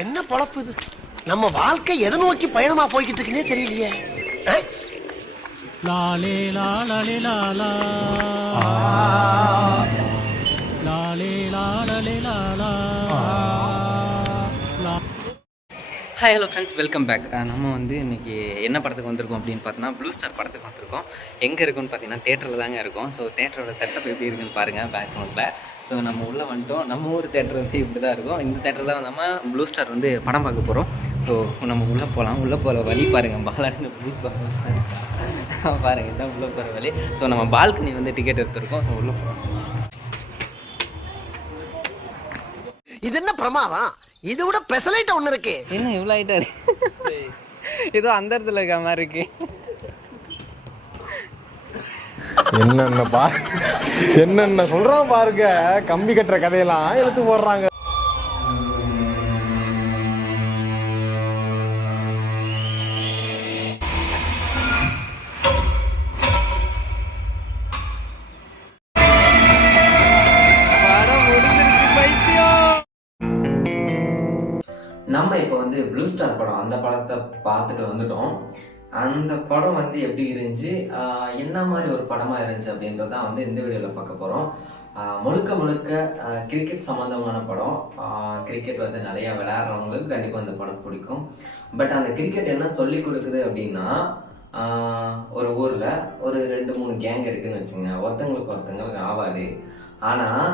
என்ன பொழப்பு இது? நம்ம வாழ்க்கை எதை நோக்கி பயணமா போய்கிட்டு இருக்குன்னே தெரியலையே. லாலே லாலே லாலா லாலே லாலே லாலா. Hi hello friends, welcome back. நம்ம வந்து இன்றைக்கி என்ன படத்துக்கு வந்திருக்கோம் அப்படின்னு பார்த்தோன்னா ப்ளூ ஸ்டார் படத்துக்கு வந்திருக்கோம். எங்கே இருக்குன்னு பார்த்தீங்கன்னா தேட்டரில் தாங்க இருக்கும். ஸோ தேட்டரோட செட்டப் எப்படி இருக்குன்னு பாருங்கள் பேக்ரவுண்டில். ஸோ நம்ம உள்ளே வந்துட்டோம். நம்ம ஊர் தேட்டர் வந்து இப்படி தான் இருக்கும். இந்த தேட்டரில் தான் நம்ம ப்ளூ ஸ்டார் வந்து படம் பார்க்க போகிறோம். ஸோ நம்ம உள்ளே போகலாம். உள்ளே போகிற வழி பாருங்கள், பாலாடின ப்ளூ பாருங்கள், இதுதான் உள்ளே போகிற வழி. ஸோ நம்ம பால்கனி வந்து டிக்கெட் எடுத்துருக்கோம். ஸோ உள்ளே போகிறோம். இது என்ன பிரமாதம்? இது விட பெசலைட் ஒண்ணு இருக்கு. என்ன இவ்வளோ ஆகிட்டா இருக்கு? ஏதோ அந்த இடத்துல இருக்க மாதிரி இருக்கு. என்னென்ன சொல்றான் பாருங்க. கம்பி கட்டுற கதையெல்லாம் எடுத்து போடுறாங்க. நம்ம இப்போ வந்து ப்ளூ ஸ்டார் படம், அந்த படத்தை பார்த்துட்டு வந்துட்டோம். அந்த படம் வந்து எப்படி இருந்துச்சு, என்ன மாதிரி ஒரு படமாக இருந்துச்சு அப்படின்றதான் வந்து இந்த வீடியோவில் பார்க்க போகிறோம். முழுக்க கிரிக்கெட் சம்மந்தமான படம். கிரிக்கெட் வந்து நிறையா விளையாடுறவங்களுக்கு கண்டிப்பாக அந்த படம் பிடிக்கும். பட் அந்த கிரிக்கெட் என்ன சொல்லி கொடுக்குது அப்படின்னா, ஒரு ஊரில் ஒரு 2-3 கேங் இருக்குதுன்னு வச்சுங்க. ஒருத்தங்களுக்கு ஆகாது. ஆனால்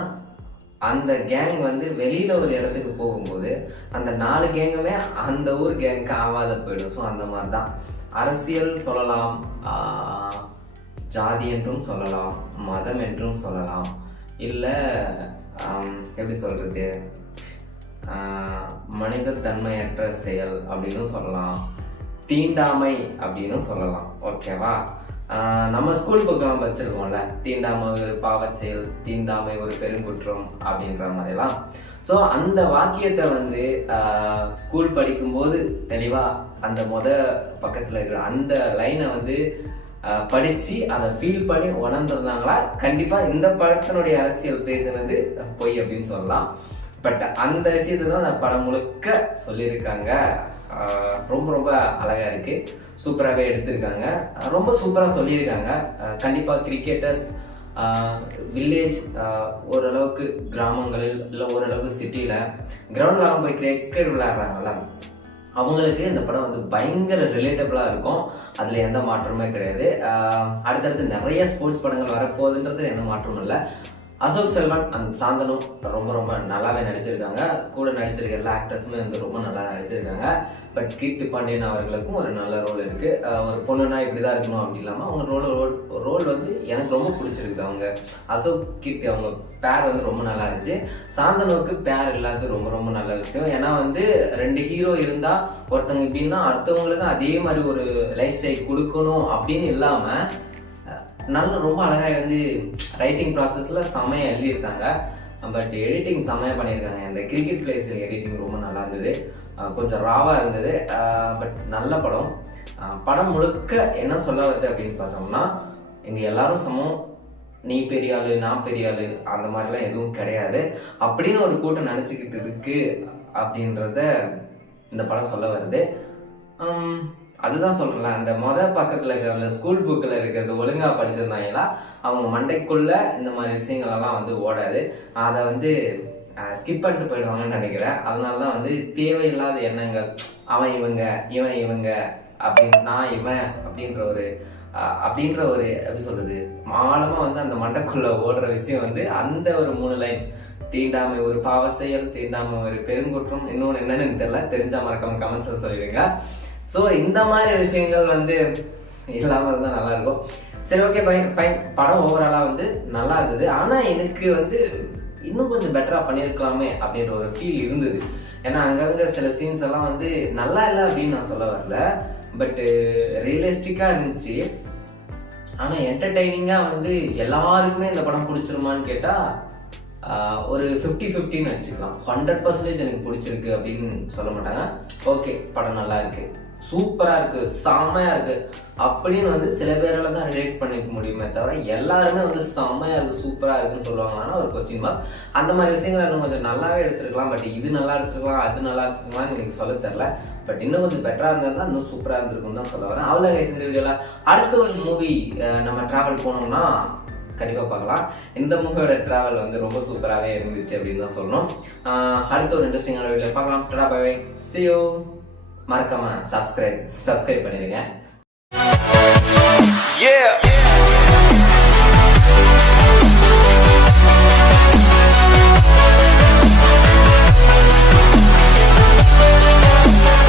அந்த கேங் வந்து வெளியில் ஒரு இடத்துக்கு போகும்போது அந்த 4 கேங்குமே அந்த ஊர் கேங்க்கு ஆகாத போயிடும். ஸோ அந்த மாதிரி தான் அரசியல் சொல்லலாம், ஜாதி என்றும் சொல்லலாம், மதம் என்றும் சொல்லலாம், இல்லை எப்படி சொல்கிறது, மனித தன்மையற்ற செயல் அப்படின்னு சொல்லலாம், தீண்டாமை அப்படின்னு சொல்லலாம். ஓகேவா? நம்ம ஸ்கூல் புக்கெல்லாம் வச்சுருக்கோம்ல, தீண்டாமை ஒரு பாவச் செயல், தீண்டாமை ஒரு பெருங்குற்றம் அப்படின்ற மாதிரிலாம். ஸோ அந்த வாக்கியத்தை வந்து ஸ்கூல் படிக்கும்போது தெளிவாக அந்த பக்கத்தில் இருக்கிற அந்த லைனை வந்து படித்து அதை ஃபீல் பண்ணி உணர்ந்துருந்தாங்களா, கண்டிப்பாக இந்த படத்தினுடைய அரசியல் பேசுனது பொய் அப்படின்னு சொல்லலாம். பட் அந்த விஷயத்தை தான் அந்த படம் முழுக்க சொல்லியிருக்காங்க. ரொம்ப அழகாக இருக்குது, சூப்பராகவே எடுத்திருக்காங்க, ரொம்ப சூப்பராக சொல்லியிருக்காங்க. கண்டிப்பாக கிரிக்கெட்டர்ஸ் வில்லேஜ், ஓரளவுக்கு கிராமங்களில் இல்லை ஓரளவுக்கு சிட்டியில் கிரவுண்டில் போய் கிரிக்கெட் விளையாடுறாங்கல்ல, அவங்களுக்கு இந்த படம் வந்து பயங்கர ரிலேட்டபிளாக இருக்கும். அதில் எந்த மாற்றமே கிடையாது. அடுத்தடுத்து நிறைய ஸ்போர்ட்ஸ் படங்கள் வரப்போகுதுன்றது எந்த மாற்றமும் இல்லை. அசோக் செல்வன் அண்ட் சாந்தனும் ரொம்ப நல்லாவே நடிச்சிருக்காங்க. கூட நடிச்சிருக்க எல்லா ஆக்டர்ஸுமே வந்து ரொம்ப நல்லா நடிச்சிருக்காங்க. பட் கீர்த்தி பாண்டியன் அவர்களுக்கும் ஒரு நல்ல ரோல் இருக்குது. ஒரு பொண்ணுன்னா இப்படி தான் இருக்கணும் அப்படி இல்லாமல் அவங்க ரோல் வந்து எனக்கு ரொம்ப பிடிச்சிருக்கு. அவங்க அசோக் கீர்த்தி அவங்க பேர் வந்து ரொம்ப நல்லா இருந்துச்சு. சாந்தனுக்கு பேர் இல்லாதது ரொம்ப நல்ல விஷயம். ஏன்னா வந்து 2 ஹீரோ இருந்தால் ஒருத்தவங்க இப்படின்னா அடுத்தவங்களுக்கு அதே மாதிரி ஒரு லைஃப் ஸ்டைல் கொடுக்கணும் அப்படின்னு இல்லாமல் ரொம்ப அழகாக வந்து ரைட்டிங் ப்ராசஸில் செம்மையாக எழுதியிருக்காங்க. பட் எடிட்டிங் செம்மையாக பண்ணியிருக்காங்க. இந்த கிரிக்கெட் பிளேஸில் எடிட்டிங் ரொம்ப நல்லா இருந்தது, கொஞ்சம் ராவாக இருந்தது. பட் நல்ல படம். படம் முழுக்க என்ன சொல்ல வருது அப்படின்னு பார்த்தோம்னா, இங்கே எல்லாரும் சமம், நீ பெரிய ஆளு நான் பெரிய ஆளு அந்த மாதிரிலாம் எதுவும் கிடையாது அப்படின்னு ஒரு கூட்டம் நினச்சிக்கிட்டு இருக்கு அப்படின்றத இந்த படம் சொல்ல வருது. அதுதான் சொல்கிறேன், அந்த பக்கத்தில் இருக்கிற அந்த ஸ்கூல் புக்கில் இருக்கிறது ஒழுங்காக படிச்சிருந்தாங்களா அவங்க மண்டைக்குள்ளே இந்த மாதிரி விஷயங்களெல்லாம் வந்து ஓடாது. அதை வந்து ஸ்கிப் பண்ணிட்டு போயிடுவாங்கன்னு நினைக்கிறேன். அதனால தான் வந்து தேவையில்லாத எண்ணங்கள், அவன் இவங்க அப்படின்னு, நான் இவன் அப்படின்ற ஒரு எப்படி சொல்கிறது, ஆழமாக வந்து அந்த மண்டைக்குள்ளே ஓடுற விஷயம் வந்து அந்த ஒரு 3 லைன், தீண்டாமை ஒரு பாவ செயல், தீண்டாமை ஒரு பெருங்குற்றம், இன்னொன்று என்னன்னு தெரியல, தெரிஞ்சால் மறக்காம கமெண்ட்ஸில் சொல்லிடுங்க. ஸோ இந்த மாதிரி விஷயங்கள் வந்து இல்லாமல் இருந்தால் நல்லாயிருக்கும். சரி, ஓகே, ஃபைன். படம் ஓவராலாக வந்து நல்லா இருந்தது. ஆனால் எனக்கு வந்து இன்னும் கொஞ்சம் பெட்டராக பண்ணியிருக்கலாமே அப்படின்ற ஒரு ஃபீல் இருந்தது. ஏன்னா அங்கங்கே சில சீன்ஸ் எல்லாம் வந்து நல்லா இல்லை அப்படின்னு நான் சொல்ல வரல, பட்டு ரியலிஸ்டிக்காக இருந்துச்சு. ஆனால் என்டர்டெய்னிங்காக வந்து எல்லாருக்குமே இந்த படம் பிடிச்சிருமான்னு கேட்டால் ஒரு 50-50ன்னு வச்சுக்கலாம். 100% எனக்கு பிடிச்சிருக்கு அப்படின்னு சொல்ல மாட்டாங்க. ஓகே, படம் நல்லா இருக்குது சூப்பராக இருக்குது, செம்மையாக இருக்குது அப்படின்னு வந்து சில பேரால் தான் ரிலேட் பண்ணிக்க முடியுமே தவிர எல்லாருமே வந்து செம்மையாக இருக்குது, சூப்பராக இருக்குன்னு சொல்லுவாங்களான்னா ஒரு கொஸ்டின் மார்க். அந்த மாதிரி விஷயங்கள் இன்னும் கொஞ்சம் நல்லாவே எடுத்துருக்கலாம். பட் இது நல்லா எடுத்துருக்கலாம், அது நல்லா எடுத்துருக்கலாம்னு எனக்கு சொல்ல தெரில. பட் இன்னும் கொஞ்சம் பெட்டராக இருந்திருந்தா இன்னும் சூப்பராக இருந்திருக்குன்னு தான் சொல்ல வரேன். அவ்வளோ இந்த வீடியோவில் அடுத்த ஒரு மூவி நம்ம ட்ராவல் போனோம்னா கண்டிப்பாக பார்க்கலாம். இந்த மூவியோட ட்ராவல் வந்து ரொம்ப சூப்பராகவே இருந்துச்சு அப்படின்னு தான் சொல்லணும். அடுத்த ஒரு இன்ட்ரெஸ்டிங்கான வீடியோ பார்க்கலாம். Tata bye bye, see you. மறக்காம சப்ஸ்கிரைப் பண்ணிடுங்க. Yeah.